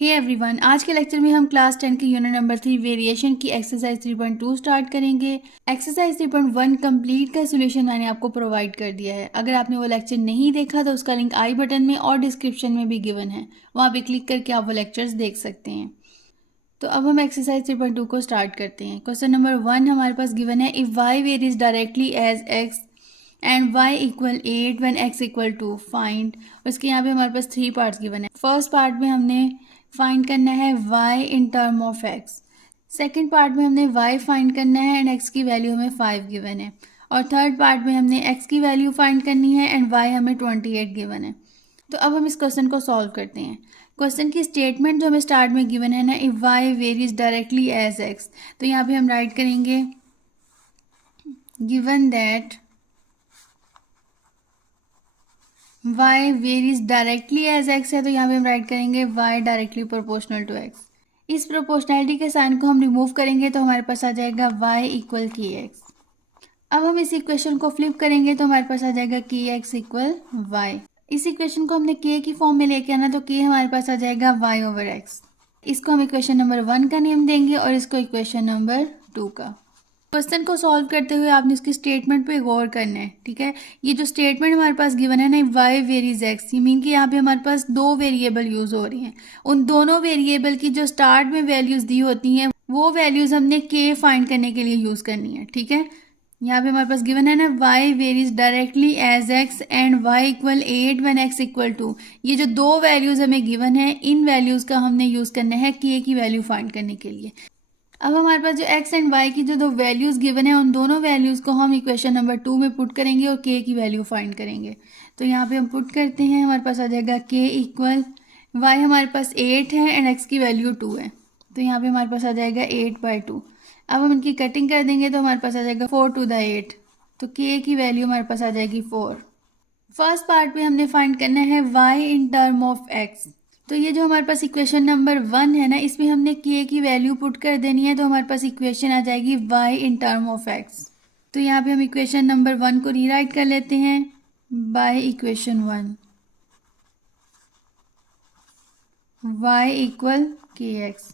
Hey everyone, आज के lecture में हम क्लास 10 की यूनिट नंबर 3 वेरिएशन की एक्सरसाइज 3.2 स्टार्ट करेंगे। एक्सरसाइज 3.1 कंप्लीट का सोल्यूशन मैंने आपको प्रोवाइड कर दिया है। अगर आपने वो लेक्चर नहीं देखा तो उसका लिंक आई बटन में और डिस्क्रिप्शन में भी गिवन है, वहाँ पे क्लिक करके आप वो लेक्चर्स देख सकते हैं। तो अब हम एक्सरसाइज 3.2 को स्टार्ट करते हैं। क्वेश्चन नंबर 1 हमारे पास गिवन है, if y varies directly as x and y equal 8 when x equal 2 find. उसके यहाँ पे हमारे पास 3 पार्ट्स गिवन है। फर्स्ट पार्ट में हमने फाइंड करना है y in term of x। Second part में हमने y फाइंड करना है एंड x की वैल्यू हमें 5 गिवन है। और थर्ड पार्ट में हमने x की वैल्यू फाइंड करनी है एंड y हमें 28 गिवन है। तो अब हम इस क्वेश्चन को सॉल्व करते हैं। क्वेश्चन की स्टेटमेंट जो हमें स्टार्ट में गिवन है ना, if y varies directly as x, तो यहाँ पे हम राइट करेंगे given that y varies directly as x है, तो यहाँ पे हम राइट करेंगे y directly proportional to x। इस प्रोपोर्शनैलिटी के साइन को हम रिमूव करेंगे तो हमारे पास आ जाएगा y इक्वल के एक्स। अब हम इस इक्वेशन को फ्लिप करेंगे तो हमारे पास आ जाएगा के एक्स इक्वल वाई। इस इक्वेशन को हमने k की फॉर्म में लेके आना, तो k हमारे पास आ जाएगा y ओवर x। इसको हम इक्वेशन नंबर 1 का नेम देंगे और इसको इक्वेशन नंबर 2 का। क्वेश्चन को सॉल्व करते हुए आपने इसकी स्टेटमेंट पे गौर करना है, ठीक है। ये जो स्टेटमेंट हमारे पास गिवन है ना, y वेरीज x, ये मीन कि यहाँ पे हमारे पास दो वेरिएबल यूज हो रही हैं। उन दोनों वेरिएबल की जो स्टार्ट में वैल्यूज दी होती हैं वो वैल्यूज हमने k फाइंड करने के लिए यूज करनी है, ठीक है। यहाँ पे हमारे पास गिवन है ना, y varies directly as x and y equal 8 when x equal 2। ये जो दो वैल्यूज हमें गिवन है, इन वैल्यूज का हमने यूज करना है k की वैल्यू फाइंड करने के लिए। अब हमारे पास जो x एंड y की जो दो वैल्यूज़ गिवन है, उन दोनों वैल्यूज़ को हम इक्वेशन नंबर 2 में पुट करेंगे और k की वैल्यू फाइंड करेंगे। तो यहाँ पे हम पुट करते हैं, हमारे पास आ जाएगा k इक्वल y हमारे पास 8 है एंड x की वैल्यू 2 है, तो यहाँ पे हमारे पास आ जाएगा 8/2। अब हम इनकी कटिंग कर देंगे तो हमारे पास आ जाएगा 4 टू द 8, तो k की वैल्यू हमारे पास आ जाएगी 4। फर्स्ट पार्ट में हमने फाइंड करना है y in term of x। तो ये जो हमारे पास इक्वेशन नंबर 1 है ना, इसमें हमने k की वैल्यू पुट कर देनी है, तो हमारे पास इक्वेशन आ जाएगी y in term of x। तो यहाँ पे हम इक्वेशन नंबर 1 को रीराइट कर लेते हैं by equation 1, y equal K x,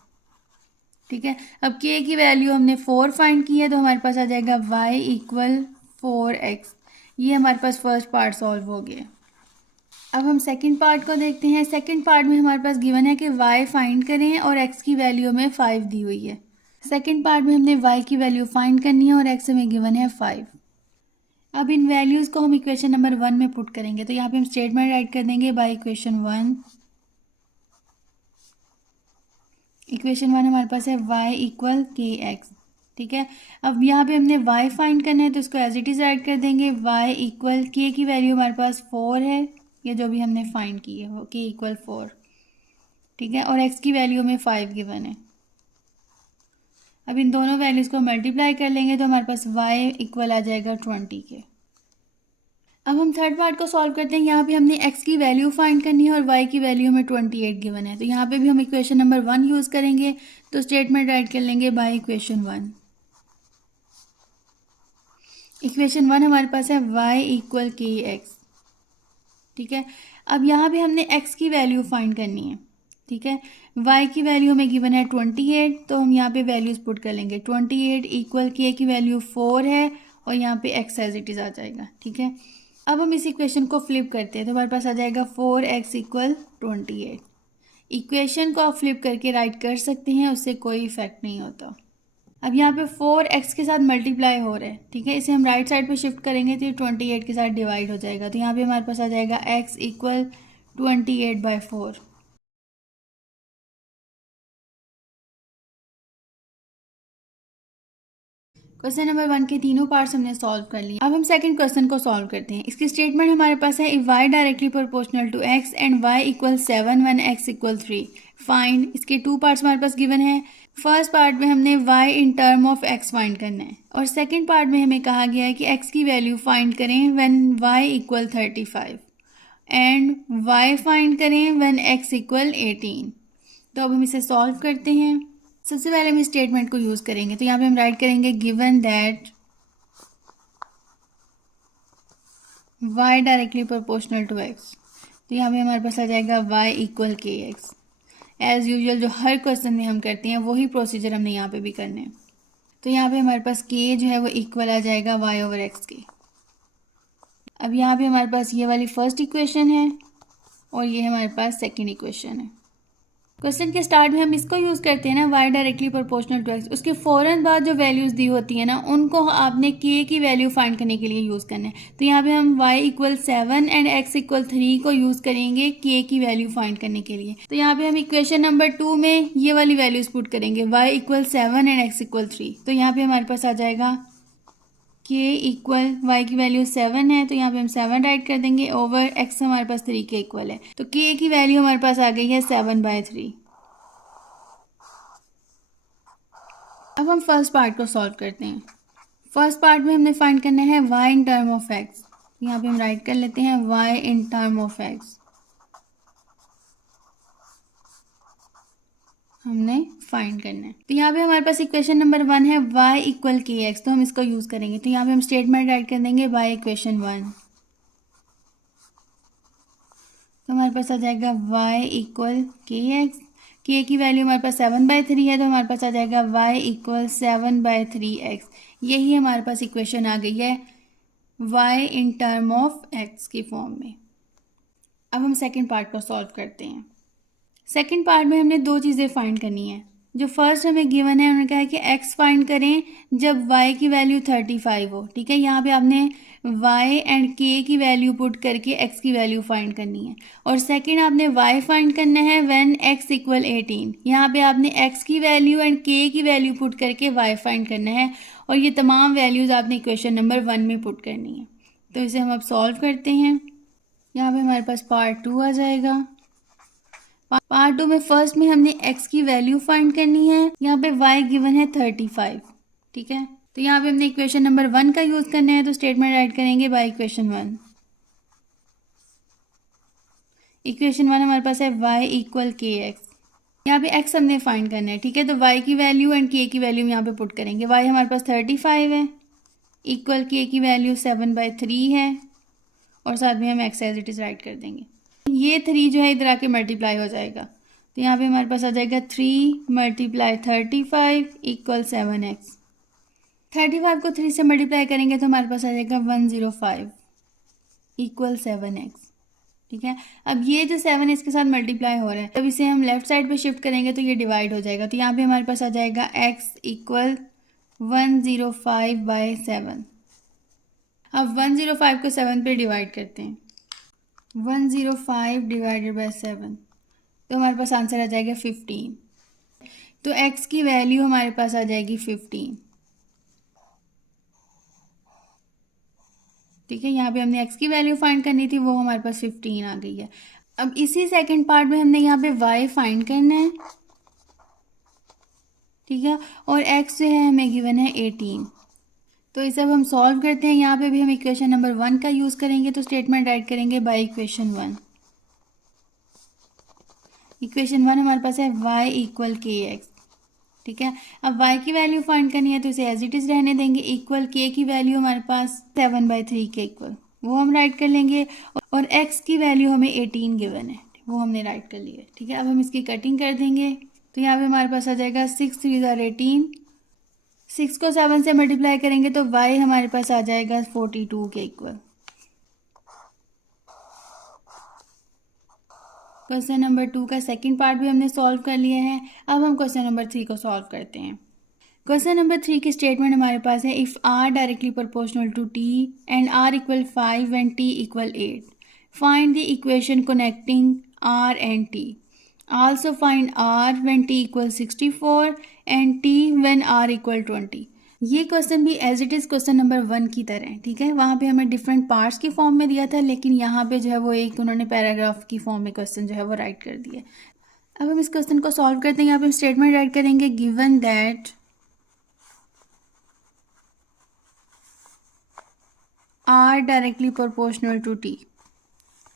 ठीक है। अब k की वैल्यू हमने 4 फाइंड की है, तो हमारे पास आ जाएगा y इक्वल 4x। ये हमारे पास फर्स्ट पार्ट सॉल्व हो गया। अब हम सेकंड पार्ट को देखते हैं। सेकंड पार्ट में हमारे पास गिवन है कि y फाइंड करें और x की वैल्यू हमें 5 दी हुई है। सेकंड पार्ट में हमने y की वैल्यू फाइंड करनी है और x हमें गिवन है 5। अब इन वैल्यूज़ को हम इक्वेशन नंबर 1 में पुट करेंगे, तो यहाँ पे हम स्टेटमेंट राइट कर देंगे बाय इक्वेशन 1। इक्वेशन 1 हमारे पास है y इक्वल के एक्स, ठीक है। अब यहाँ पे हमने y फाइंड करना है, तो इसको एज इट इज़ राइट कर देंगे y इक्वल k की वैल्यू हमारे पास 4 है, ये जो भी हमने फाइंड की है वो k इक्वल 4, ठीक है। और x की वैल्यू हमें 5 गिवन है। अब इन दोनों वैल्यूज़ को मल्टीप्लाई कर लेंगे तो हमारे पास y इक्वल आ जाएगा 20 के। अब हम थर्ड पार्ट को सॉल्व करते हैं। यहाँ पे हमने x की वैल्यू फाइंड करनी है और y की वैल्यू हमें 28 गिवन है, तो यहाँ पे भी हम इक्वेशन नंबर 1 यूज़ करेंगे, तो स्टेटमेंट राइट कर लेंगे बाय इक्वेशन 1। इक्वेशन 1 हमारे पास है y इक्वल के एक्स, ठीक है। अब यहाँ पे हमने x की वैल्यू फाइंड करनी है, ठीक है। y की वैल्यू हमें गिवन है 28, तो हम यहाँ पे वैल्यूज पुट कर लेंगे। 28 इक्वल k की वैल्यू 4 है और यहाँ पे x एज इट इज़ आ जाएगा, ठीक है। अब हम इस इक्वेशन को फ्लिप करते हैं, तो हमारे पास आ जाएगा 4x इक्वल 28। इक्वेशन को आप फ्लिप करके राइट कर सकते हैं, उससे कोई इफेक्ट नहीं होता। अब यहाँ पे 4x के साथ मल्टीप्लाई हो रहा है, ठीक है। इसे हम राइट साइड पे शिफ्ट करेंगे तो ये 28 के साथ डिवाइड हो जाएगा, तो यहाँ पे हमारे पास आ जाएगा x इक्वल 28/4। क्वेश्चन नंबर 1 के तीनों पार्ट्स हमने सॉल्व कर लिए। अब हम सेकंड क्वेश्चन को सॉल्व करते हैं। इसकी स्टेटमेंट हमारे पास है, if y directly proportional to x and y equal 7 when x equal 3 find. इसके टू पार्ट्स हमारे पास गिवन है। फर्स्ट पार्ट में हमने y in term of x find करना है और सेकंड पार्ट में हमें कहा गया है कि x की वैल्यू फाइंड करें when y equal 35 and y find करें व्हेन x इक्वल 18। तो अब हम इसे सॉल्व करते हैं। सबसे पहले हम इस स्टेटमेंट को यूज़ करेंगे, तो यहाँ पे हम राइट करेंगे given that y directly proportional to x, तो यहाँ पे हमारे पास आ जाएगा y equal K X. As usual जो हर क्वेश्चन में हम करते हैं वही प्रोसीजर हमने यहाँ पे भी करने हैं। तो यहाँ पे हमारे पास के जो है वो इक्वल आ जाएगा वाई ओवर एक्स के। अब यहाँ पे हमारे पास ये वाली फर्स्ट इक्वेशन है और ये हमारे पास सेकेंड इक्वेशन है। क्वेश्चन के स्टार्ट में हम इसको यूज़ करते हैं ना, Y directly proportional to X. उसके फ़ौरन बाद जो वैल्यूज़ दी होती है ना, उनको आपने के की वैल्यू फाइंड करने के लिए यूज़ करना है। तो यहाँ पे हम Y equal 7 and X equal 3 को यूज़ करेंगे के की वैल्यू फाइंड करने के लिए। तो यहाँ पे हम इक्वेशन नंबर 2 में ये वाली वैल्यूज़ पुट करेंगे, Y equal 7 and X equal 3। तो यहाँ पे हमारे पास आ जाएगा के इक्वल वाई की वैल्यू 7 है, तो यहाँ पे हम 7 राइट कर देंगे, ओवर एक्स हमारे पास 3 के इक्वल है। तो के की वैल्यू हमारे पास आ गई है 7/3। अब हम फर्स्ट पार्ट को सॉल्व करते हैं। फर्स्ट पार्ट में हमने फाइंड करना है y in term of x। यहाँ पे हम राइट कर लेते हैं y in term of x हमने फाइंड करना है। तो यहाँ पे हमारे पास इक्वेशन नंबर 1 है y इक्वल के एक्स, तो हम इसको यूज़ करेंगे। तो यहाँ पे हम स्टेटमेंट राइट कर देंगे बाय इक्वेशन 1। तो हमारे पास आ जाएगा y इक्वल के एक्स, के की वैल्यू हमारे पास 7/3 है, तो हमारे पास आ जाएगा y इक्वल 7/3x। यही हमारे पास इक्वेशन आ गई है y in term of x की फॉर्म में। अब हम सेकंड पार्ट को सॉल्व करते हैं। सेकंड पार्ट में हमने दो चीज़ें फाइंड करनी है। जो फर्स्ट हमें गिवन है, उन्होंने कहा है कि x फाइंड करें जब y की वैल्यू 35 हो। ठीक है, यहाँ पे आपने y एंड k की वैल्यू पुट करके x की वैल्यू फाइंड करनी है। और सेकंड आपने y फाइंड करना है व्हेन x इक्वल 18। यहाँ पे आपने x की वैल्यू एंड k की वैल्यू पुट करके y फाइंड करना है, और ये तमाम वैल्यूज़ आपने इक्वेशन नंबर 1 में पुट करनी है। तो इसे हम अब सॉल्व करते हैं। यहाँ पे हमारे पास पार्ट 2 आ जाएगा। पार्ट 2 में फर्स्ट में हमने x की वैल्यू फाइंड करनी है। यहाँ पे y गिवन है 35। ठीक है, तो यहाँ पे हमने इक्वेशन नंबर 1 का यूज़ करना है, तो स्टेटमेंट राइट करेंगे बाय इक्वेशन 1। इक्वेशन 1 हमारे पास है y इक्वल के एक्स। यहाँ पे x हमने फाइंड करना है। ठीक है, तो y की वैल्यू एंड k की वैल्यू यहाँ पे पुट करेंगे। y हमारे पास 35 है, इक्वल k की वैल्यू 7/3 है, और साथ में हम x as it is write कर देंगे। ये 3 जो है इधर आके मल्टीप्लाई हो जाएगा, तो यहाँ पे हमारे पास आ जाएगा 3 × 35 इक्वल 7x। 35 को 3 से मल्टीप्लाई करेंगे तो हमारे पास आ जाएगा 105 इक्वल 7x। ठीक है, अब ये जो 7 इसके साथ मल्टीप्लाई हो रहा है, अब इसे हम लेफ्ट साइड पे शिफ्ट करेंगे तो ये डिवाइड हो जाएगा। तो यहाँ पे हमारे पास आ जाएगा x इक्वल 105/7। अब 105 को 7 पे डिवाइड करते हैं, 105 डिवाइडेड बाय 7, तो हमारे पास आंसर आ जाएगा 15। तो x की वैल्यू हमारे पास आ जाएगी 15। ठीक है, यहाँ पे हमने x की वैल्यू फाइंड करनी थी, वो हमारे पास 15 आ गई है। अब इसी सेकंड पार्ट में हमने यहाँ पे y फाइंड करना है। ठीक है, और x जो है हमें गिवन है 18। तो इसे अब हम सॉल्व करते हैं। यहाँ पे भी हम इक्वेशन नंबर 1 का यूज़ करेंगे, तो स्टेटमेंट राइट करेंगे बाय इक्वेशन 1। इक्वेशन 1 हमारे पास है y इक्वल के एक्स। ठीक है, अब y की वैल्यू फाइंड करनी है, तो इसे एज इट इज़ रहने देंगे। इक्वल k की वैल्यू हमारे पास 7/3 के इक्वल, वो हम राइट कर लेंगे, और x की वैल्यू हमें 18 गिवन है, वो हमने राइट कर लिया। ठीक है, अब हम इसकी कटिंग कर देंगे। तो यहाँ पे हमारे पास आ जाएगा 6 × 3 = 18। 6 को 7 से मल्टीप्लाई करेंगे तो y हमारे पास आ जाएगा 42 के इक्वल। क्वेश्चन नंबर 2 का सेकंड पार्ट भी हमने सॉल्व कर लिया है। अब हम क्वेश्चन नंबर 3 को सॉल्व करते हैं। क्वेश्चन नंबर 3 की स्टेटमेंट हमारे पास है, if r directly proportional to t and r equal 5 when t equal 8, find the equation connecting r and t। Also find r when t equal 64 and t when r equal 20। ये question भी as it is question number 1 की तरह है। ठीक है, वहाँ पे हमें डिफरेंट पार्ट्स की फॉर्म में दिया था, लेकिन यहाँ पे जो है वो एक उन्होंने पैराग्राफ की फॉर्म में क्वेश्चन जो है वो राइट कर दिया। अब हम इस क्वेश्चन को सॉल्व करते हैं। यहाँ पे हम स्टेटमेंट राइट करेंगे, given that r directly proportional to t।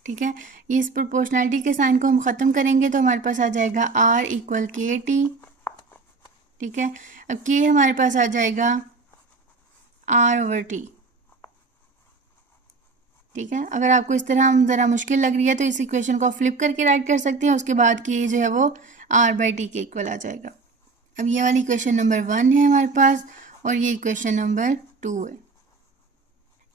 ठीक है, इस प्रोपोर्शनैलिटी के साइन को हम ख़त्म करेंगे तो हमारे पास आ जाएगा r इक्वल के टी। ठीक है, अब k हमारे पास आ जाएगा r/t। ठीक है, अगर आपको इस तरह ज़रा मुश्किल लग रही है तो इस इक्वेशन को फ्लिप करके राइट कर सकते हैं, उसके बाद k जो है वो आर बाई टी के इक्वल आ जाएगा। अब ये वाली इक्वेशन नंबर 1 है हमारे पास और ये इक्वेशन नंबर 2 है।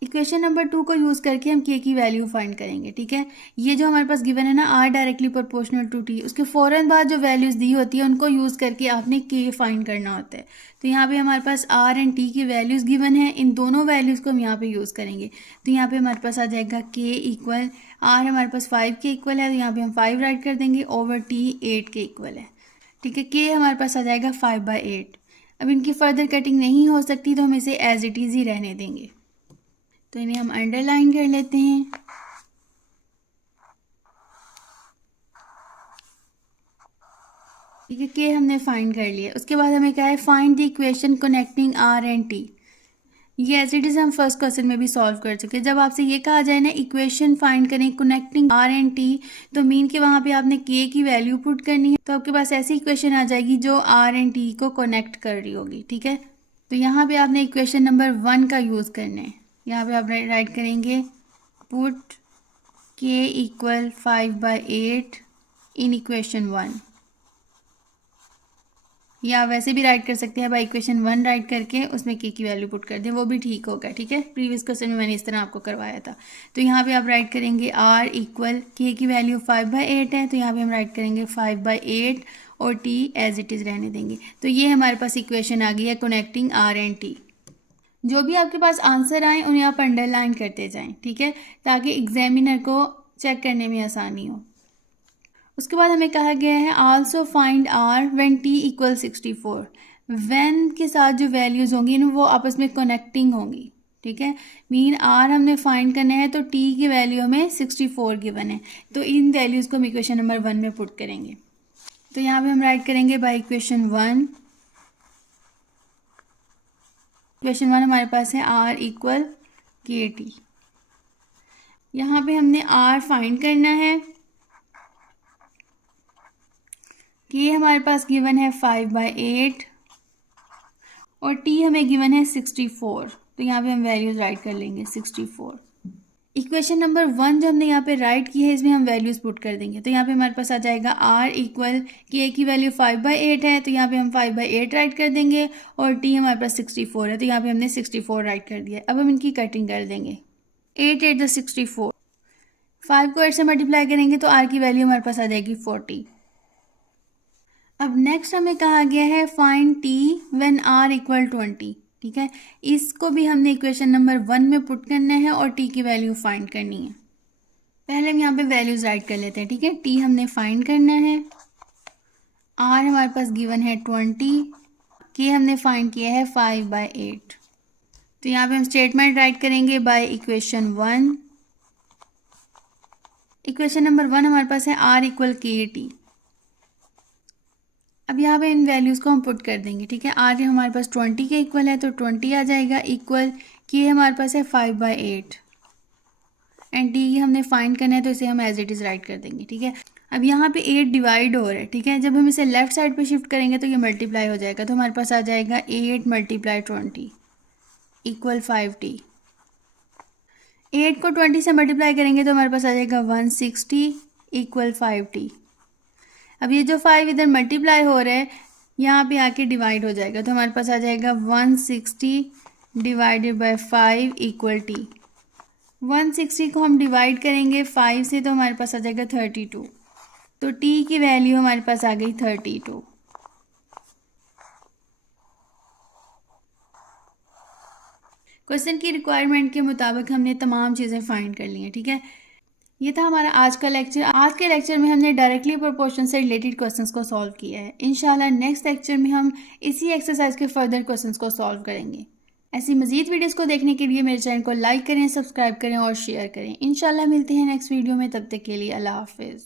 इक्वेशन नंबर 2 को यूज़ करके हम के की वैल्यू फाइंड करेंगे, ठीक है। ये जो हमारे पास गिवन है ना R directly proportional to T, उसके फ़ौरन बाद जो वैल्यूज़ दी होती है उनको यूज़ करके आपने के फाइंड करना होता है। तो यहाँ पे हमारे पास आर एंड टी की वैल्यूज़ गिवन है, इन दोनों वैल्यूज़ को हम यहाँ पे यूज़ करेंगे। तो यहाँ पे हमारे पास आ जाएगा के इक्वल आर हमारे पास 5 के इक्वल है, तो यहाँ पर हम 5 राइट कर देंगे, ओवर टी 8 के इक्वल है, ठीक है। के हमारे पास आ जाएगा 5/8। अब इनकी फर्दर कटिंग नहीं हो सकती तो हम इसे एज इट इज़ ही रहने देंगे, तो इन्हें हम अंडरलाइन कर लेते हैं। ठीक है, के हमने फाइंड कर लिया। उसके बाद हमें क्या है, find the equation connecting R and T. ये एज इट इज़ हम फर्स्ट क्वेश्चन में भी सॉल्व कर चुके हैं। जब आपसे ये कहा जाए ना इक्वेशन फाइंड करें कनेक्टिंग आर एंड टी, तो मीन के वहाँ पे आपने के की वैल्यू पुट करनी है, तो आपके पास ऐसी इक्वेशन आ जाएगी जो आर एंड टी को कनेक्ट कर रही होगी, ठीक है। तो यहाँ पे आपने इक्वेशन नंबर 1 का यूज़ करना है। यहाँ पे आप राइट करेंगे पुट के इक्वल 5/8 इन इक्वेशन 1, या वैसे भी राइट कर सकते हैं बाई इक्वेशन 1 राइट करके उसमें के की वैल्यू पुट कर दें, वो भी ठीक होगा, ठीक है। प्रीवियस क्वेश्चन में मैंने इस तरह आपको करवाया था। तो यहाँ पे आप राइट करेंगे आर इक्वल के की वैल्यू 5/8 है, तो यहाँ पे हम राइट करेंगे 5/8 और टी एज इट इज़ रहने देंगे। तो ये हमारे पास इक्वेशन आ गई है कनेक्टिंग आर एंड टी। जो भी आपके पास आंसर आए उन्हें आप अंडरलाइन करते जाएं, ठीक है, ताकि एग्जामिनर को चेक करने में आसानी हो। उसके बाद हमें कहा गया है also find R when T equal 64। When के साथ जो वैल्यूज़ होंगी ना वो आपस में कनेक्टिंग होंगी, ठीक है। मीन आर हमने फाइंड करना है तो टी की वैल्यू हमें 64 गिवन है, तो इन वैल्यूज़ को हम इक्वेशन नंबर 1 में पुट करेंगे। तो यहाँ पे हम राइट करेंगे बाई इक्वेशन 1। इक्वेशन 1 हमारे पास है आर इक्वल के टी। यहाँ पे हमने आर फाइंड करना है, के हमारे पास गिवन है 5/8 और टी हमें गिवन है 64, तो यहाँ पे हम वैल्यूज़ राइट कर लेंगे 64। इक्वेशन नंबर 1 जो हमने यहाँ पे राइट की है इसमें हम वैल्यूज़ पुट कर देंगे। तो यहाँ पे हमारे पास आ जाएगा आर इक्वल के की वैल्यू 5/8 है, तो यहाँ पे हम 5/8 राइट कर देंगे और टी हमारे पास 64 है, तो यहाँ पे हमने 64 राइट कर दिया। अब हम इनकी कटिंग कर देंगे, 8 8 64, 5 को 8 से मल्टीप्लाई करेंगे तो आर की वैल्यू हमारे पास आ जाएगी 40। अब नेक्स्ट हमें कहा गया है find T when R equal 20, ठीक है। इसको भी हमने इक्वेशन नंबर 1 में पुट करना है और टी की वैल्यू फाइंड करनी है। पहले हम यहाँ पे वैल्यूज राइट कर लेते हैं, ठीक है। टी हमने फाइंड करना है, आर हमारे पास गिवन है 20, के हमने फाइंड किया है 5/8। तो यहाँ पे हम स्टेटमेंट राइट करेंगे बाय इक्वेशन 1। इक्वेशन नंबर 1 हमारे पास है आर इक्वल के टी। अब यहाँ पे इन वैल्यूज़ को हम पुट कर देंगे, ठीक है। आर हमारे पास 20 के इक्वल है तो 20 आ जाएगा, इक्वल के हमारे पास है 5/8 एंड टी हमने फाइंड करना है तो इसे हम एज इट इज़ राइट कर देंगे, ठीक है। अब यहाँ पे 8 डिवाइड हो रहा है, ठीक है। जब हम इसे लेफ्ट साइड पे शिफ्ट करेंगे तो ये मल्टीप्लाई हो जाएगा, तो हमारे पास आ जाएगा 8 × 20 इक्वल 5t। 8 को 20 से मल्टीप्लाई करेंगे तो हमारे पास आ जाएगा 160 इक्वल 5t। अब ये जो 5 इधर मल्टीप्लाई हो रहा है यहाँ पे आके डिवाइड हो जाएगा, तो हमारे पास आ जाएगा 160 डिवाइडेड बाय 5 इक्वल टी। 160 को हम डिवाइड करेंगे 5 से तो हमारे पास आ जाएगा 32, तो टी की वैल्यू हमारे पास आ गई 32। क्वेश्चन की रिक्वायरमेंट के मुताबिक हमने तमाम चीज़ें फाइंड कर ली हैं, ठीक है। ये था हमारा आज का लेक्चर। आज के लेक्चर में हमने डायरेक्टली प्रोपोर्शन से रिलेटेड क्वेश्चंस को सॉल्व किया है। इंशाल्लाह नेक्स्ट लेक्चर में हम इसी एक्सरसाइज के फर्दर क्वेश्चंस को सॉल्व करेंगे। ऐसी मज़ीद वीडियोस को देखने के लिए मेरे चैनल को लाइक करें, सब्सक्राइब करें और शेयर करें। इंशाल्लाह मिलते हैं नेक्स्ट वीडियो में, तब तक के लिए अल्लाह हाफिज़।